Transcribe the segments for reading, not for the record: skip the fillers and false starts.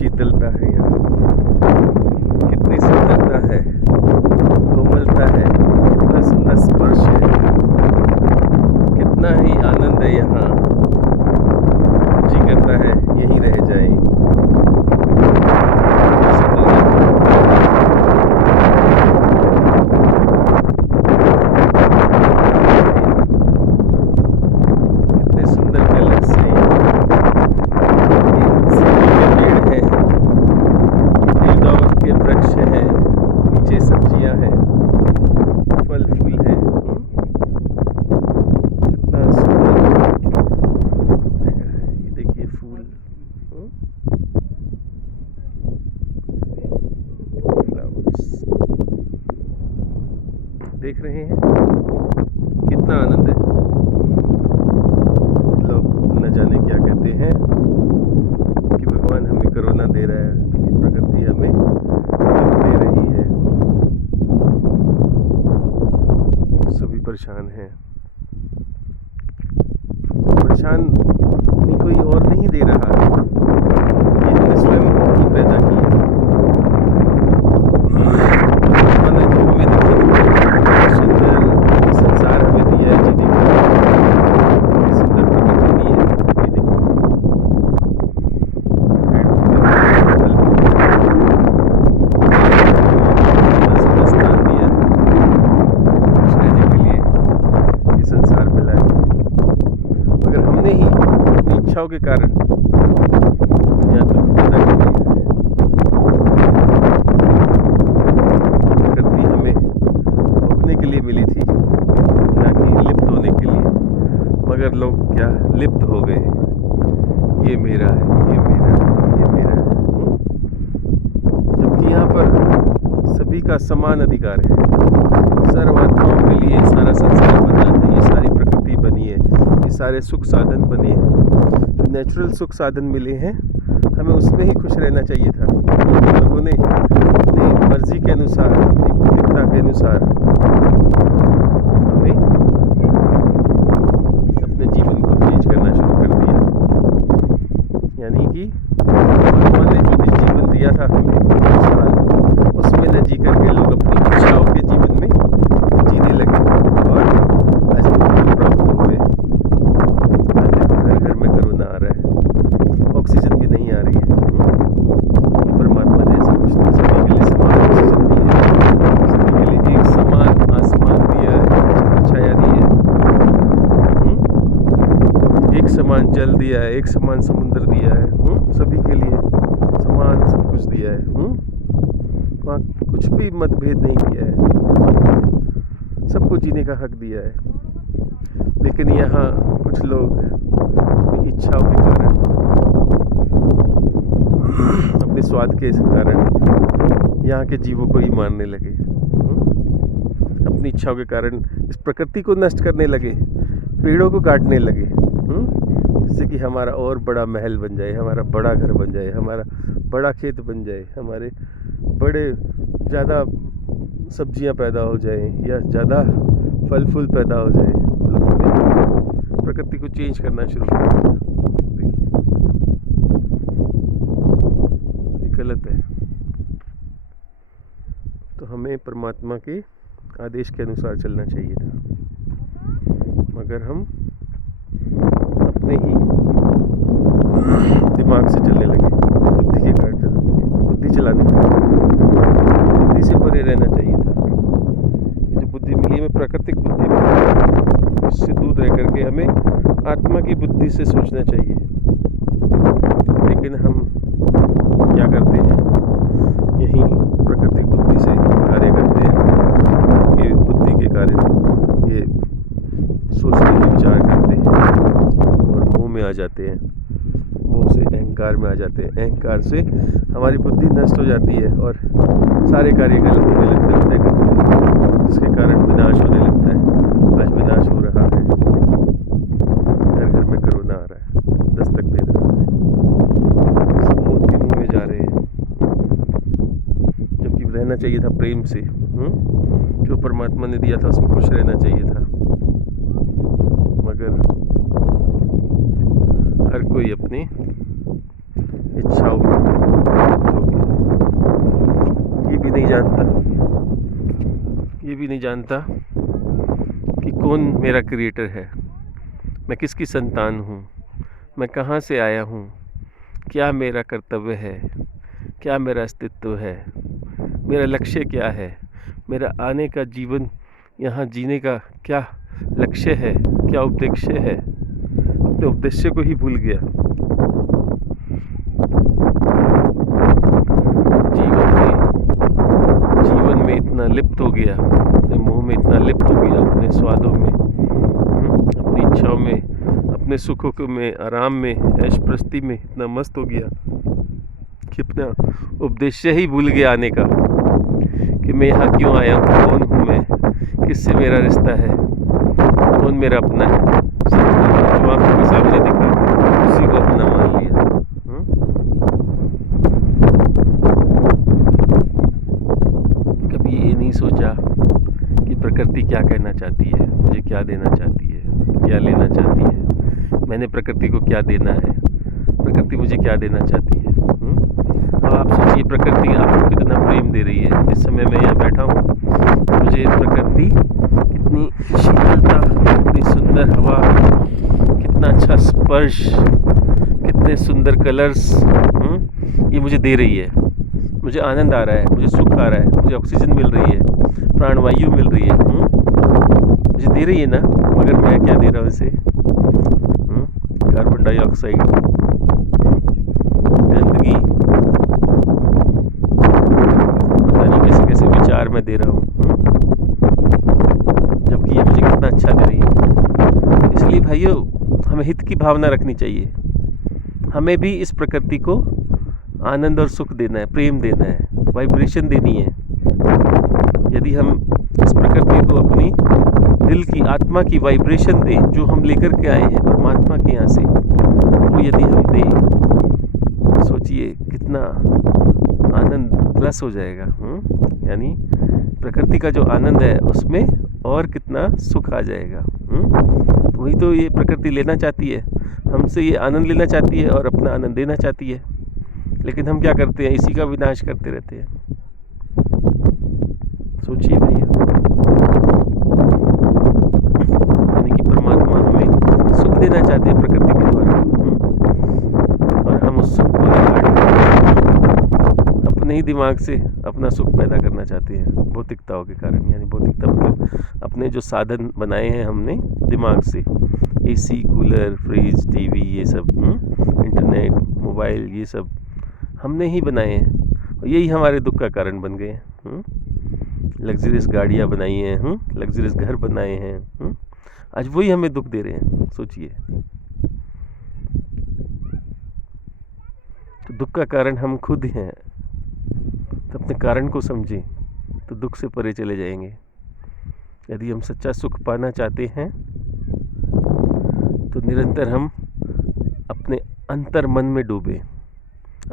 शीतलता है यहाँ, कितनी सुंदरता है, कोमलता है, कितना सुंदर स्पर्श है, कितना ही आनंद है यहाँ। जी करता है यहीं रह जाए। कितने सुंदर कलर्स हैं, के वृक्ष हैं, नीचे सब्जियां हैं, फल फूल हैं। कितना सुंदर जगह है ये, देखिए फूल, फ्लावर्स देख रहे हैं, कितना आनंद है। लोग न जाने क्या कहते हैं कि भगवान हमें कोरोना दे रहा है, कि प्रकृति हमें दे रही है। सभी परेशान हैं, परेशान नहीं कोई और नहीं दे रहा है, ये हमने स्वयं ही पैदा किया। भगवान ने जो हमें देखिए सुंदर संसार हमें दिया है, जीने का सुंदर प्रकृति दी है। ये देखिए संसार मिला है, मगर हमने ही अपनी इच्छाओं के कारण यहाँ दुख पैदा कर दिया है। प्रकृति हमें भोगने के लिए मिली थी, ना कि लिप्त होने के लिए, मगर लोग क्या लिप्त हो गए, ये मेरा है, ये मेरा है, ये मेरा है। जबकि यहाँ पर सभी का समान अधिकार है, सर्वात्माओं के लिए सारा संसार बना है, ये सारी प्रकृति बनी है, ये सारे सुख साधन बने हैं, नेचुरल सुख साधन मिले हैं, हमें उसमें ही खुश रहना चाहिए था। लोगों ने अपनी मर्जी के अनुसार, अपनी बुद्धिमत्ता के अनुसार हमें अपने जीवन को चेंज करना शुरू कर दिया। यानी कि भगवान ने जो जीवन दिया था हमें उसमें न जी करके लोग अपनी इच्छाओं के जीवन में जीने लगे और आज दुख प्राप्त हो गए। आज देखो घर घर में कोरोना आ रहा है, ऑक्सीजन भी नहीं आ रही है। परमात्मा ने ऐसा कुछ नहीं, सभी के लिए समान ऑक्सीजन दी है, सभी के लिए एक समान आसमान दिया है, छाया दी है, एक समान जल दिया है, एक समान समुद्र दिया है, सभी के लिए समान सब कुछ दिया है। वहाँ कुछ भी मतभेद नहीं किया है, सबको जीने का हक दिया है। लेकिन यहाँ कुछ लोग अपनी इच्छाओं के कारण, अपने स्वाद के कारण यहाँ के जीवों को ही मारने लगे, अपनी इच्छाओं के कारण इस प्रकृति को नष्ट करने लगे, पेड़ों को काटने लगे, जिससे कि हमारा और बड़ा महल बन जाए, हमारा बड़ा घर बन जाए, हमारा बड़ा खेत बन जाए, हमारे बड़े ज़्यादा सब्जियां पैदा हो जाएं या ज़्यादा फल फूल पैदा हो जाए। लोगों ने प्रकृति को चेंज करना शुरू कर दिया। ये गलत है। तो हमें परमात्मा के आदेश के अनुसार चलना चाहिए था, मगर हम अपने ही दिमाग से चलने लगे, बुद्धि के कारण चलने लगे, बुद्धि चलाने लगे। बुद्धि से परे रहना चाहिए था। ये जो बुद्धि मिली हमें, प्राकृतिक बुद्धि मिली, इससे दूर रह करके हमें आत्मा की बुद्धि से सोचना चाहिए। लेकिन हम क्या करते हैं, यही प्राकृतिक बुद्धि से कार्य करते हैं, अपनी बुद्धि के कारण ये सोचते हैं, विचार करते हैं और मोह में आ जाते हैं, मोह से अहंकार में आ जाते हैं, अहंकार से हमारी बुद्धि नष्ट हो जाती है और सारे कार्य गलत होने लगते हैं, जिसके कारण विनाश होने लगता है। आज विनाश हो रहा है, घर घर में कोरोना आ रहा है, दस्तक दे रहा है, सब मौत के मुंह में जा रहे हैं, जबकि रहना चाहिए था प्रेम से। जो परमात्मा ने दिया था उसमें खुश रहना चाहिए था, मगर हर कोई अपनी इच्छाओं नहीं जानता, ये भी नहीं जानता कि कौन मेरा क्रिएटर है, मैं किसकी संतान हूँ, मैं कहाँ से आया हूँ, क्या मेरा कर्तव्य है, क्या मेरा अस्तित्व है, मेरा लक्ष्य क्या है, मेरा आने का जीवन यहाँ जीने का क्या लक्ष्य है, क्या उद्देश्य है। अपने उद्देश्य को ही भूल गया। जीवन में इतना लिप्त हो गया, अपने मोह में इतना लिप्त हो गया, अपने स्वादों में, अपनी इच्छाओं में, अपने सुखों में, आराम में, ऐश प्रस्ती में इतना मस्त हो गया कि अपना उद्देश्य ही भूल गया आने का, कि मैं यहाँ क्यों आया हूँ, कौन हूँ मैं, किससे मेरा रिश्ता है, कौन मेरा अपना है। सब जो आंखों के सामने दिखा उसी को अपना मान लिया। कभी ये नहीं सोचा कि प्रकृति क्या कहना चाहती है, मुझे क्या देना चाहती है, क्या लेना चाहती है, मैंने प्रकृति को क्या देना है, प्रकृति मुझे क्या देना चाहती है। अब आप सोचिए, प्रकृति आपको कितना प्रेम दे रही है। इस समय मैं यहाँ बैठा हूँ, मुझे प्रकृति कितनी शीतलता, कितनी सुंदर हवा, कितना अच्छा स्पर्श, कितने सुंदर कलर्स ये मुझे दे रही है। मुझे आनंद आ रहा है, मुझे सुख आ रहा है, मुझे ऑक्सीजन मिल रही है, प्राणवायु मिल रही है, मुझे दे रही है ना। मगर मैं क्या दे रहा हूँ इसे? कार्बन डाइऑक्साइड, गंदगी, पता नहीं कैसे कैसे विचार मैं दे रहा हूँ, जबकि ये मुझे कितना अच्छा दे रही है। इसलिए भाइयों, हमें हित की भावना रखनी चाहिए। हमें भी इस प्रकृति को आनंद और सुख देना है, प्रेम देना है, वाइब्रेशन देनी है। यदि हम इस प्रकृति को अपनी दिल की, आत्मा की वाइब्रेशन दें, जो हम लेकर के आए हैं परमात्मा के यहाँ से, वो यदि हम दें, सोचिए कितना आनंद प्लस हो जाएगा। यानी प्रकृति का जो आनंद है उसमें और कितना सुख आ जाएगा। तो वही तो ये प्रकृति लेना चाहती है हमसे, ये आनंद लेना चाहती है और अपना आनंद देना चाहती है। लेकिन हम क्या करते हैं? इसी का विनाश करते रहते हैं। सोचिए भैया, यानी कि परमात्मा हमें सुख देना चाहते हैं प्रकृति के द्वारा, और हम उस सुख को निकालते हैं, अपने ही दिमाग से अपना सुख पैदा करना चाहते हैं भौतिकताओं के कारण। यानी भौतिकता मतलब अपने जो साधन बनाए हैं हमने दिमाग से, एसी, कूलर, फ्रिज, टीवी, ये सब, इंटरनेट, मोबाइल, ये सब हमने ही बनाए हैं, और यही हमारे दुख का कारण बन गए हैं। लग्जरियस गाड़ियाँ बनाई हैं, लग्जरियस घर बनाए हैं, आज वही हमें दुख दे रहे हैं। सोचिए, तो दुख का कारण हम खुद हैं। तो अपने कारण को समझें तो दुख से परे चले जाएंगे। यदि हम सच्चा सुख पाना चाहते हैं तो निरंतर हम अपने अंतर मन में डूबे।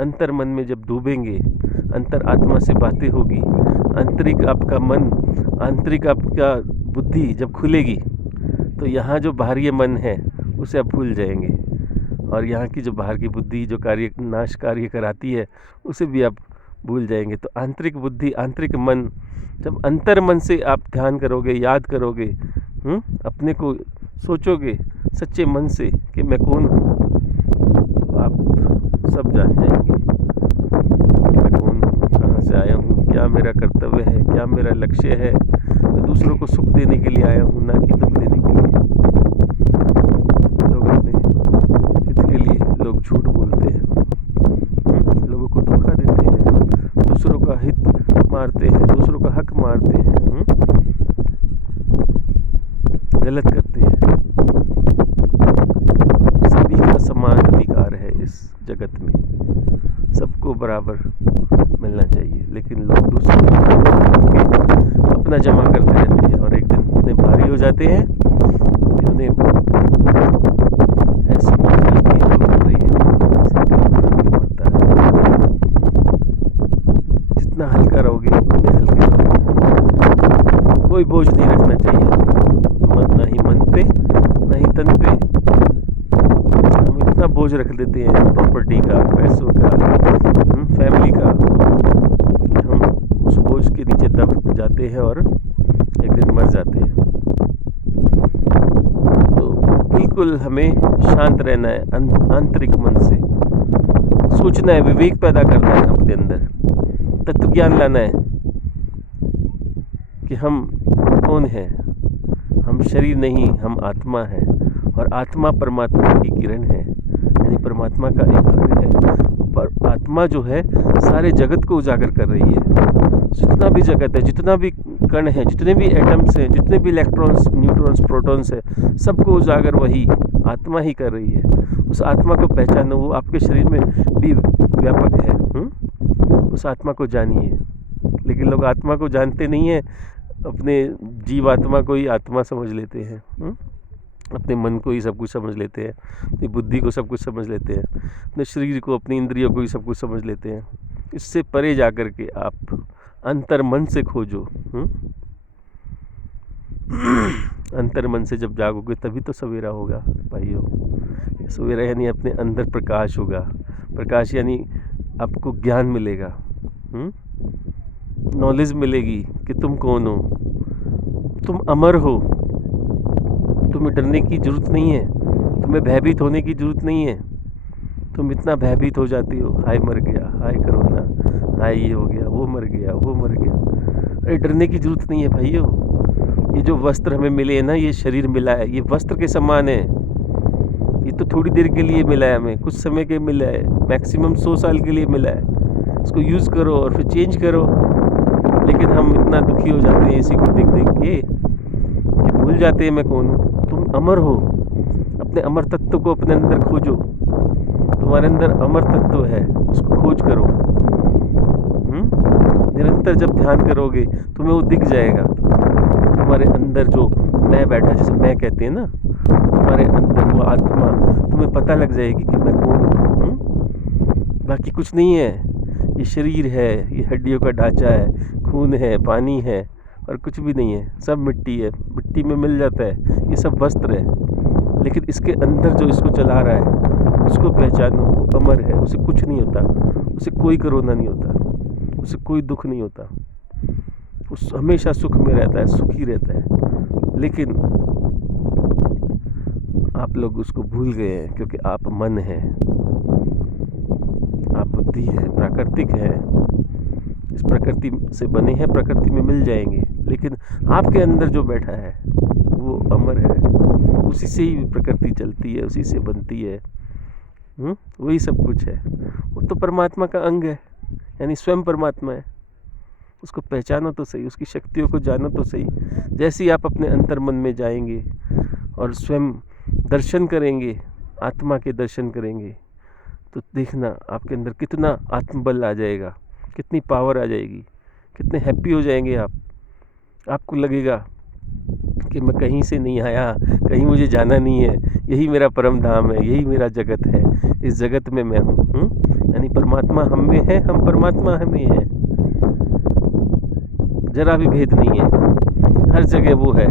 अंतर मन में जब डूबेंगे, अंतर आत्मा से बातें होगी, आंतरिक आपका मन, आंतरिक आपका बुद्धि जब खुलेगी, तो यहाँ जो बाहरी मन है उसे आप भूल जाएंगे, और यहाँ की जो बाहर की बुद्धि जो नाश कार्य कराती है उसे भी आप भूल जाएंगे। तो आंतरिक बुद्धि, आंतरिक मन, जब अंतर मन से आप ध्यान करोगे, याद करोगे, अपने को सोचोगे सच्चे मन से कि मैं कौन हूँ, तो आप सब जान जाएंगे कि मैं कौन हूँ, कहाँ से आया हूँ, क्या मेरा कर्तव्य है, क्या मेरा लक्ष्य है। मैं दूसरों को सुख देने के लिए आया हूँ, ना कि दुख देने के लिए। लोग अपने हित के लिए लोग झूठ बोलते हैं, लोगों को धोखा देते हैं, दूसरों का हित मारते हैं, दूसरों का हक मारते हैं, गलत करते हैं। सभी का समान अधिकार है इस जगत में, सबको बराबर मिलना चाहिए। लेकिन लोग दूसरों को अपना जमा करते रहते हैं, और एक दिन इतने भारी हो जाते हैं कि उन्हें ऐसी मौत मिलती है जो मिल रही है पड़ता है। जितना हल्का रहोगे उतने हल्के रहोगे। कोई बोझ नहीं रखना चाहिए, ना ही मन पे, ना ही तन पे। हम इतना बोझ रख देते हैं प्रॉपर्टी का, पैसों का, फैमिली का, कि हम उस बोझ बिल्कुल हमें शांत रहना है, आंतरिक मन से सोचना है, विवेक पैदा करना है अपने अंदर, तत्व ज्ञान लाना है कि हम कौन हैं। हम शरीर नहीं, हम आत्मा है, और आत्मा परमात्मा की किरण है, यानी परमात्मा का एक अंग है। पर आत्मा जो है सारे जगत को उजागर कर रही है। जितना भी जगत है, जितना भी कण है, जितने भी एटम्स हैं, जितने भी इलेक्ट्रॉन्स, न्यूट्रॉन्स, प्रोटॉन्स हैं, सबको उजागर वही आत्मा ही कर रही है। उस आत्मा को पहचानो, वो आपके शरीर में भी व्यापक है। उस आत्मा को जानिए। लेकिन लोग आत्मा को जानते नहीं हैं, अपने जीवात्मा को ही आत्मा समझ लेते हैं। अपने मन को ही सब कुछ समझ लेते हैं, अपनी बुद्धि को सब कुछ समझ लेते हैं, अपने शरीर को, अपनी इंद्रियों को ही सब कुछ समझ लेते हैं। इससे परे जा कर के आप अंतर मन से खोजो। अंतर मन से जब जागोगे तभी तो सवेरा होगा भाइयों। सवेरा यानी अपने अंदर प्रकाश होगा। प्रकाश यानी आपको ज्ञान मिलेगा, नॉलेज मिलेगी कि तुम कौन हो, तुम अमर हो, तुम्हें डरने की ज़रूरत नहीं है, तुम्हें भयभीत होने की ज़रूरत नहीं है। तुम इतना भयभीत हो जाती हो, हाय मर गया, हाय कोरोना, हाय ये हो गया, वो मर गया, वो मर गया। अरे डरने की ज़रूरत नहीं है भाइयों। ये जो वस्त्र हमें मिले हैं ना, ये शरीर मिला है, ये वस्त्र के समान है। ये तो थोड़ी देर के लिए मिला है हमें, कुछ समय के मिला है, मैक्सिमम 100 साल के लिए मिला है। इसको यूज़ करो और फिर चेंज करो। लेकिन हम इतना दुखी हो जाते हैं इसी को देख देख के कि भूल जाते हैं मैं कौन हूँ। तुम अमर हो, अपने अमर तत्व को अपने अंदर खोजो। तुम्हारे अंदर अमर तत्व है, उसको खोज करो। निरंतर जब ध्यान करोगे तुम्हें वो दिख जाएगा। तुम्हारे अंदर जो मैं बैठा, जैसे मैं कहते हैं ना, तुम्हारे अंदर वो आत्मा, तुम्हें पता लग जाएगी कि मैं कौन हूँ। बाकी कुछ नहीं है। ये शरीर है, ये हड्डियों का ढांचा है, खून है, पानी है, और कुछ भी नहीं है। सब मिट्टी है, मिट्टी में मिल जाता है। ये सब वस्त्र है। लेकिन इसके अंदर जो इसको चला रहा है उसको पहचानो। वो अमर है, उसे कुछ नहीं होता, उसे कोई कोरोना नहीं होता, उसे कोई दुख नहीं होता, उस हमेशा सुख में रहता है, सुखी रहता है। लेकिन आप लोग उसको भूल गए हैं, क्योंकि आप मन हैं, आप बुद्धि है, प्राकृतिक है। इस प्रकृति से बने हैं, प्रकृति में मिल जाएंगे। लेकिन आपके अंदर जो बैठा है वो अमर है, उसी से ही प्रकृति चलती है, उसी से बनती है। वही सब कुछ है। वो तो परमात्मा का अंग है, यानी स्वयं परमात्मा है। उसको पहचानो तो सही, उसकी शक्तियों को जानो तो सही। जैसे ही आप अपने अंतर मन में जाएंगे और स्वयं दर्शन करेंगे, आत्मा के दर्शन करेंगे, तो देखना आपके अंदर कितना आत्मबल आ जाएगा, कितनी पावर आ जाएगी, कितने हैप्पी हो जाएंगे आप। आपको लगेगा कि मैं कहीं से नहीं आया, कहीं मुझे जाना नहीं है, यही मेरा परम धाम है, यही मेरा जगत है, इस जगत में मैं हूँ। यानी परमात्मा हम में है, हम परमात्मा हमें है। जरा भी भेद नहीं है, हर जगह वो है,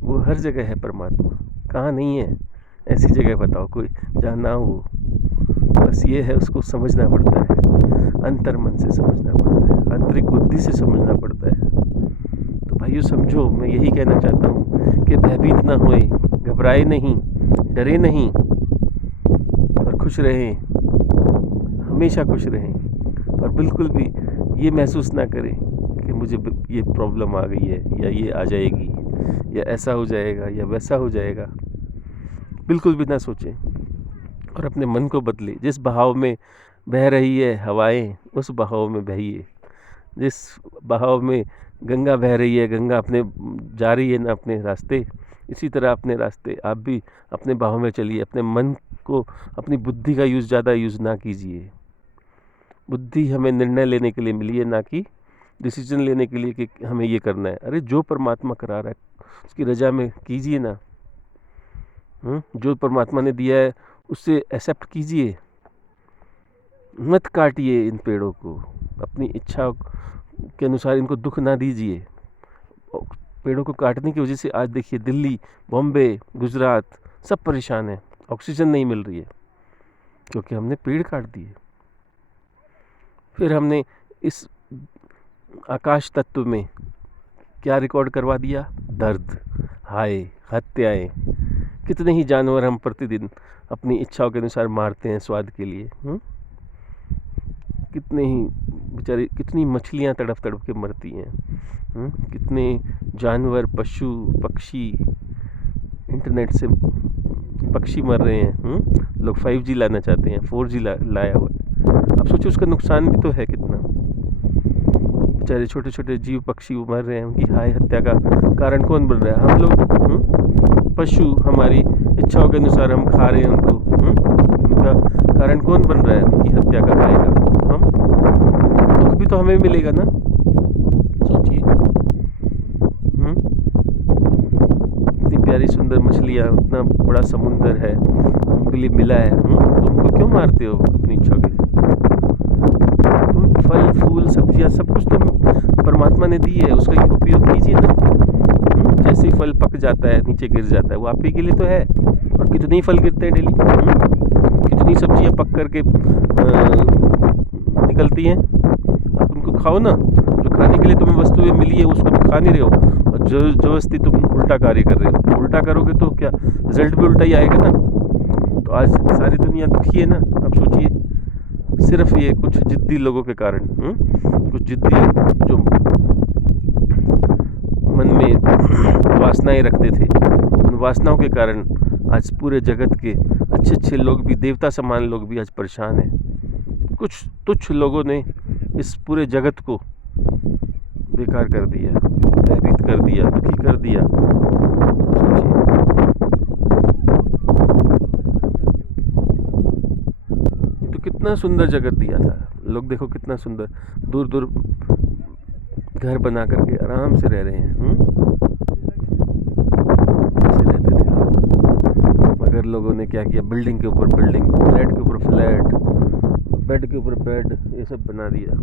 वो हर जगह है परमात्मा। कहाँ नहीं है? ऐसी जगह बताओ कोई जहाँ ना हो। बस ये है, उसको समझना पड़ता है, अंतर मन से समझना पड़ता है, आंतरिक बुद्धि से समझना पड़ता है। तो भाइयों समझो, मैं यही कहना चाहता हूँ कि भयभीत ना होए, घबराए नहीं, डरे नहीं, और खुश रहें, हमेशा खुश रहें। और बिल्कुल भी ये महसूस ना करें कि मुझे ये प्रॉब्लम आ गई है, या ये आ जाएगी, या ऐसा हो जाएगा, या वैसा हो जाएगा। बिल्कुल भी ना सोचें, और अपने मन को बदले। जिस बहाव में बह रही है हवाएं, उस बहाव में बहिए। जिस बहाव में गंगा बह रही है, गंगा अपने जा रही है ना अपने रास्ते, इसी तरह अपने रास्ते आप भी अपने बहाव में चलिए। अपने मन को, अपनी बुद्धि का ज़्यादा यूज़ ना कीजिए। बुद्धि हमें निर्णय लेने के लिए मिली है, ना कि डिसीजन लेने के लिए कि हमें ये करना है। अरे जो परमात्मा करा रहा है उसकी रजा में कीजिए ना। जो परमात्मा ने दिया है उससे एक्सेप्ट कीजिए। मत काटिए इन पेड़ों को, अपनी इच्छा के अनुसार इनको दुख ना दीजिए। पेड़ों को काटने की वजह से आज देखिए दिल्ली, बॉम्बे, गुजरात सब परेशान है। ऑक्सीजन नहीं मिल रही है क्योंकि हमने पेड़ काट दिए। फिर हमने इस आकाश तत्व में क्या रिकॉर्ड करवा दिया? दर्द, हाय हत्याएं, कितने ही जानवर हम प्रतिदिन अपनी इच्छाओं के अनुसार मारते हैं स्वाद के लिए। कितने ही बेचारे, कितनी मछलियां तड़प तड़प के मरती हैं। कितने जानवर, पशु, पक्षी, इंटरनेट से पक्षी मर रहे हैं। लोग 5G लाना चाहते हैं, 4G लाया हुआ है। अब सोचो उसका नुकसान भी तो है कितना। बेचारे छोटे छोटे जीव पक्षी मर रहे हैं, उनकी हाय हत्या का कारण कौन बन रहा है? हम लोग। पशु हमारी इच्छाओं के अनुसार हम खा रहे हैं उनको। उनका कारण कौन बन रहा है उनकी हत्या का, हाय का? हम। दुख भी तो हमें मिलेगा ना, सोचिए। इतनी प्यारी सुंदर मछलियाँ, इतना बड़ा समुंदर है, उनके लिए मिला है। तो उनको क्यों मारते हो अपनी इच्छा के? तो फल फूल सब्जियाँ सब कुछ तो परमात्मा ने दी है, उसका उपयोग कीजिए ना। जैसे ही फल पक जाता है, नीचे गिर जाता है, वो आप ही के लिए तो है। और कितने ही फल गिरते हैं डेली। कितनी सब्जियाँ पक करके निकलती हैं। आप उनको खाओ ना, जो खाने के लिए तुम्हें वस्तुएं मिली है उसको तो खा नहीं रहे हो, और जबरदस्ती तुम उल्टा कार्य कर रहे हो। उल्टा करोगे तो क्या रिजल्ट भी उल्टा ही आएगा ना। तो आज सारी दुनिया दुखी है ना। आप सोचिए, सिर्फ ये कुछ जिद्दी लोगों के कारण, कुछ जिद्दी जो मन में वासनाएं रखते थे, उन वासनाओं के कारण आज पूरे जगत के अच्छे अच्छे लोग भी, देवता समान लोग भी आज परेशान हैं। कुछ तुच्छ लोगों ने इस पूरे जगत को बेकार कर दिया, भयभीत कर दिया, दुखी कर दिया। सोचिए, ये तो कितना सुंदर जगत दिया था। लोग देखो कितना सुंदर दूर दूर घर बना करके आराम से रह रहे हैं। ऐसे रहते थे लोग, मगर लोगों ने क्या किया? बिल्डिंग के ऊपर बिल्डिंग, फ्लैट के ऊपर फ्लैट, बेड के ऊपर बेड, ये सब बना दिया।